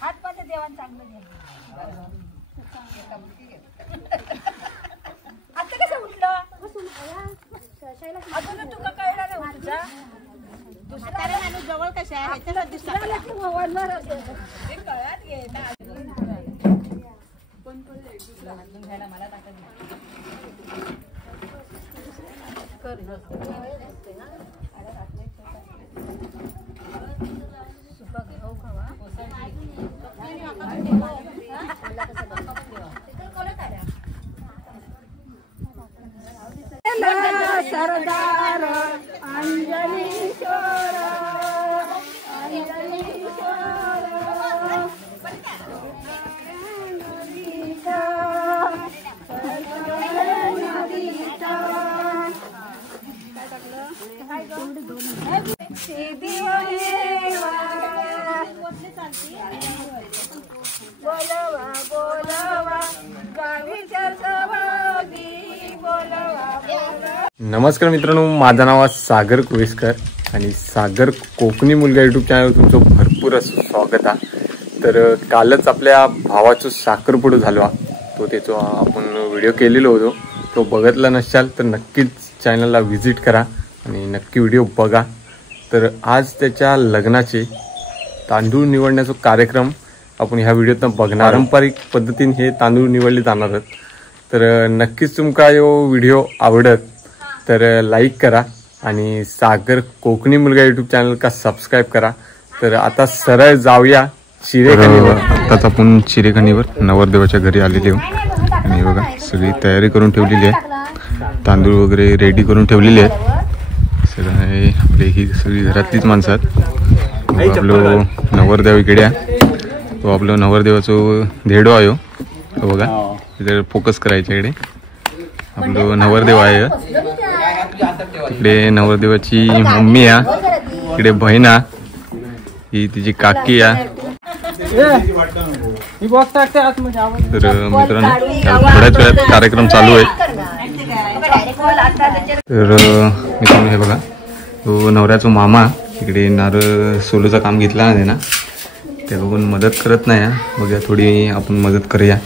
हात पाते देवान चांगलं घे. आता कसं उठलं अजून तुका कळलं नाही तुझा दुसरा माणूस जवळ कशा आहे ह्याच्याला दुसरा ते कळत घे ना. कोण कोण दुसरा अजून घ्यायला मला टाका कर सुपा घेऊ खावा सरदार अंजनी शोर बोलवा बोलवा गावीच्या सवागी बोलवा. नमस्कार मित्रांनो, माझं नाव आहे सागर कुवेसकर आणि सागर कोकणी मुलगा यूट्यूब चॅनलवर तुमचं भरपूर असं स्वागत आहे. तर कालच आपल्या भावाचं साखरपुडा झालो तो त्याचा आपण व्हिडिओ केलेलो होतो. तो बघितला नसाल तर नक्कीच चॅनलला व्हिजिट करा आणि नक्की व्हिडिओ बघा. तर आज त्याच्या लग्नाचे तांदूळ निवडण्याचा कार्यक्रम आपण ह्या व्हिडिओत बघणार. पारंपरिक पद्धतीने हे तांदूळ निवडले जाणार आहेत. तर नक्कीच तुमका यो व्हिडिओ आवडत तर लाईक करा आणि सागर कोकणी मुलगा यूट्यूब चॅनल का सबस्क्राईब करा. तर आता सरळ जाऊया चिरेखणीवर. आताच आपण चिरेखणीवर नवरदेवाच्या घरी आलेले आहोत आणि बघा सगळी तयारी करून ठेवलेली आहे. तांदूळ वगैरे रेडी करून ठेवलेले आहेत. सगळं आपले ही सगळी घरातलीच माणसं आहेत. आपलं नवरदेव इकडे आहे. तो आपलं नवरदेवाचं धेडो आहे तो बघा इकडे फोकस करायच्या इकडे आपलं नवरदेव आहे. इकडे नवरदेवाची मम्मी आहे, इकडे बहीण आहे, ही तिची काकी आहे. तर मित्रांनो थोड्याच वेळात कार्यक्रम चालू आहे. तर मित्रांनो हे बघा तो नवऱ्याचा मामा इकडे नारळ सोलूचं काम घेतला आहे ना, ते बघून मदत करत नाही. बघूया थोडी आपण मदत करूया.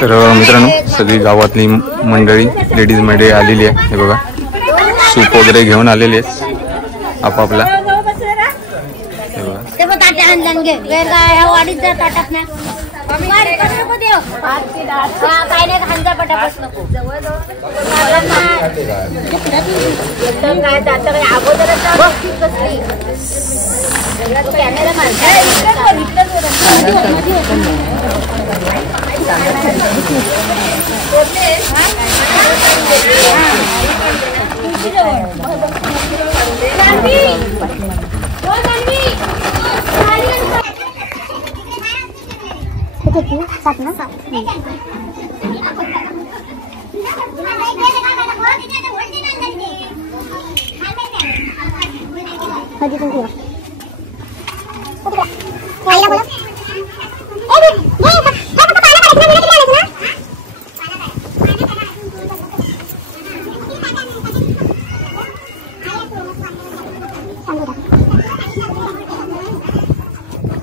तर मित्रांनो सगळी गावातली मंडळी लेडीज मंडळी आलेली आहे. हे बघा सूप वगैरे घेऊन आलेले आहेत आपापला.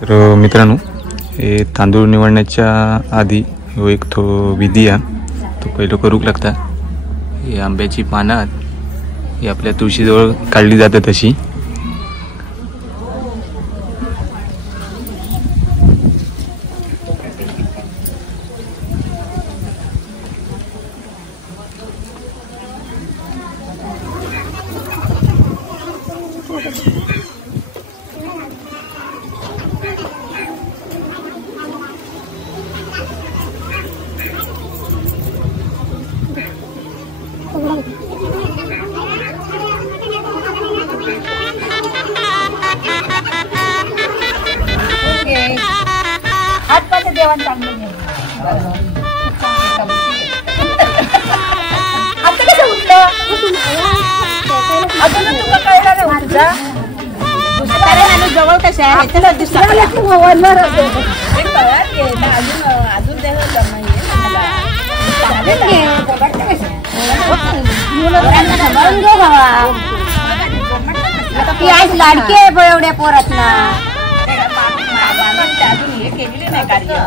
तर मित्रांनो हे तांदूळ निवडण्याच्या आधी एक तो विधी आहे तो पहिलं करूक लागता. हे आंब्याची पानं ही आपल्या तुळशीजवळ काढली जातात तशी. हातपाते देवान चांगलं घे. आता कसं उठलं अजून तुला कळलं नाही उठचा. दुसऱ्या माणूस जवळ कशा आहे ह्याच्याला दिसत अजून अजून त्याला ती आज लाडकी आहे एवढ्या पोरात ना. अजून हे केलेली नाही कार्य.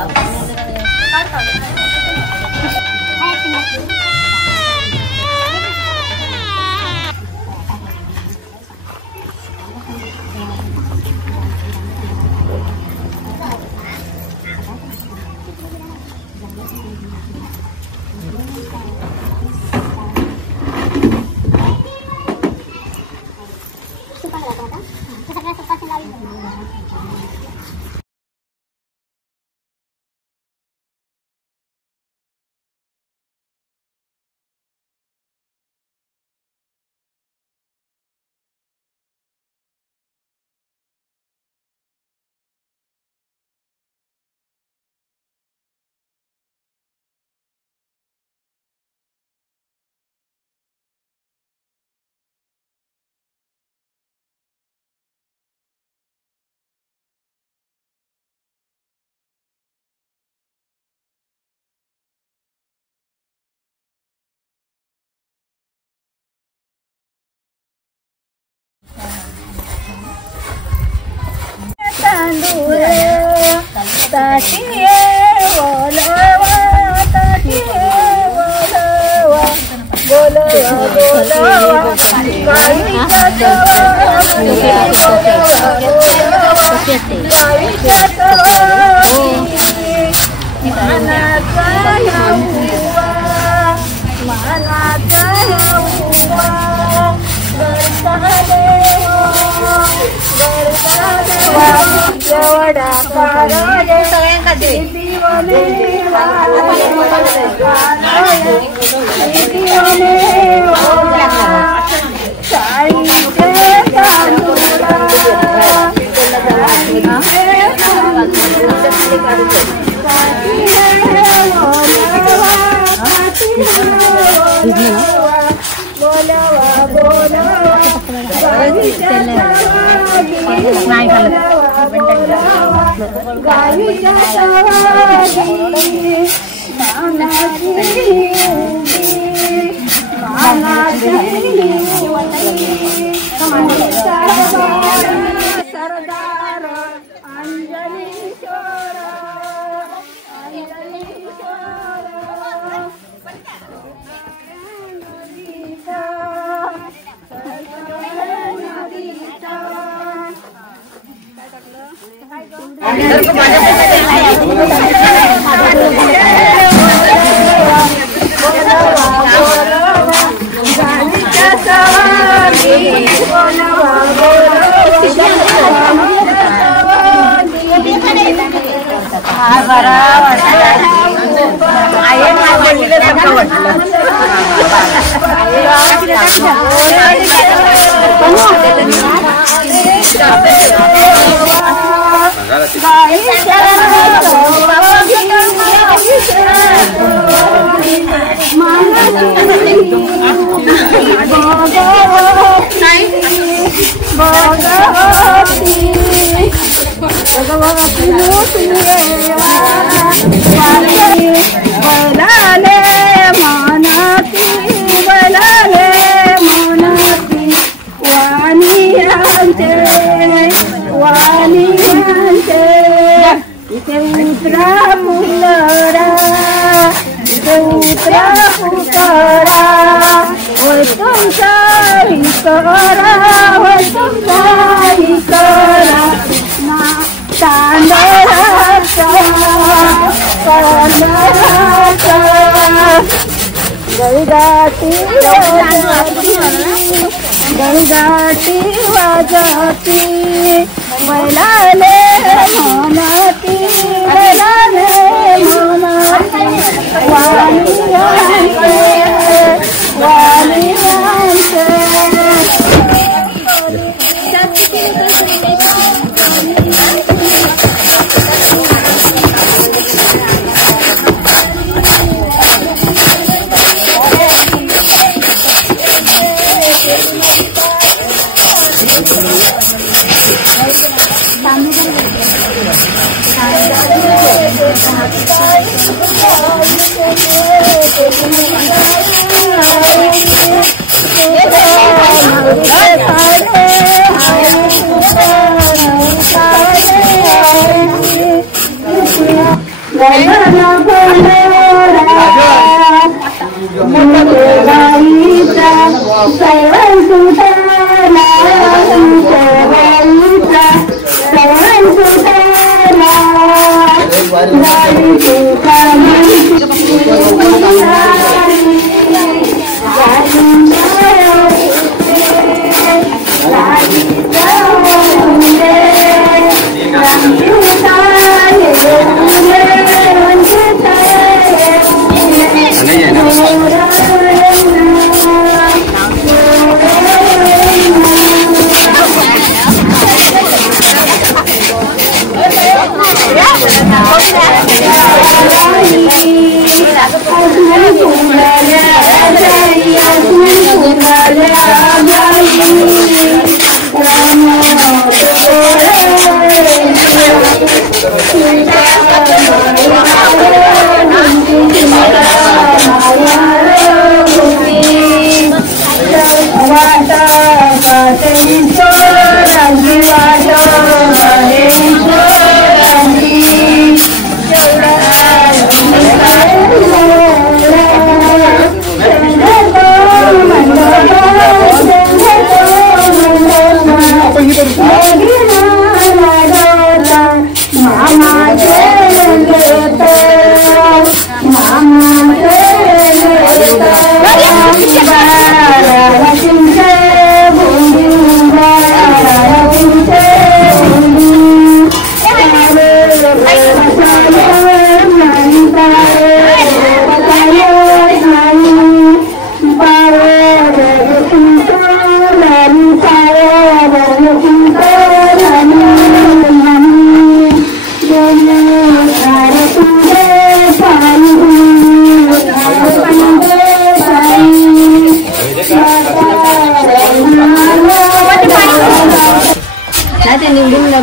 गणगाटी वाजती बैलाले मनती बैलाले मनती वाणी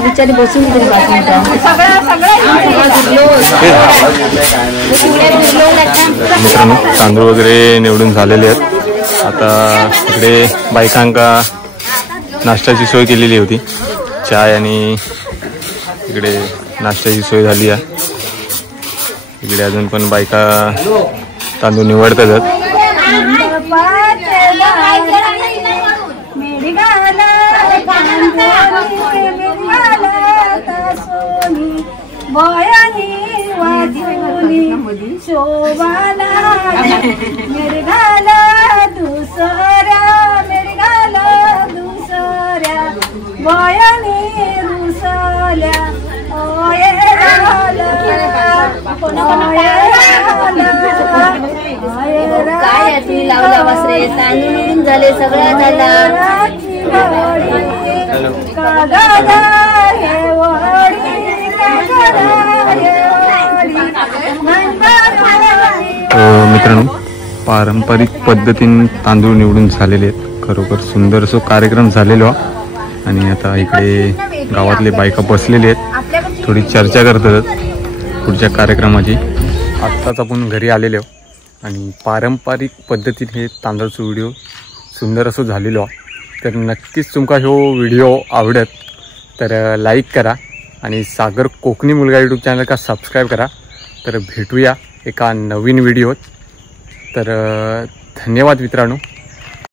बिचारी बसून मित्रांनो तांदूळ वगैरे निवडून झालेले आहेत। आता इकडे बायकांका नाश्त्याची सोय केलेली होती, चाय आणि इकडे नाश्त्याची सोय झाली आहे। इकडे अजून पण बायका तांदूळ निवडतात। बयानी वाजूनी शोभाला मिरगाला दुसऱ्या बयानी रुसल्या काय तुम्ही लावला वासरे तांदूळ झाले सगळा झाला। मित्रांनो पारंपरिक पद्धतीने तांदूळ निवडून झालेले आहेत। खरोखर सुंदर असो कार्यक्रम झालेला आणि आता इकडे गावातले बायका बसलेले आहेत, थोडी चर्चा करतात पुढच्या कार्यक्रमाची। आत्ताच आपण घरी आलेलो आणि पारंपरिक पद्धतीने हे तांदळाचा व्हिडिओ सुंदर असो झालेलो, तर नक्कीच तुमका ह्यो व्हिडिओ आवडत तर लाईक करा आणि सागर कोकणी मुलगा यूट्यूब चॅनल का सबस्क्राईब करा। तर भेटूया एका नवीन व्हिडिओत। तर धन्यवाद मित्रांनो।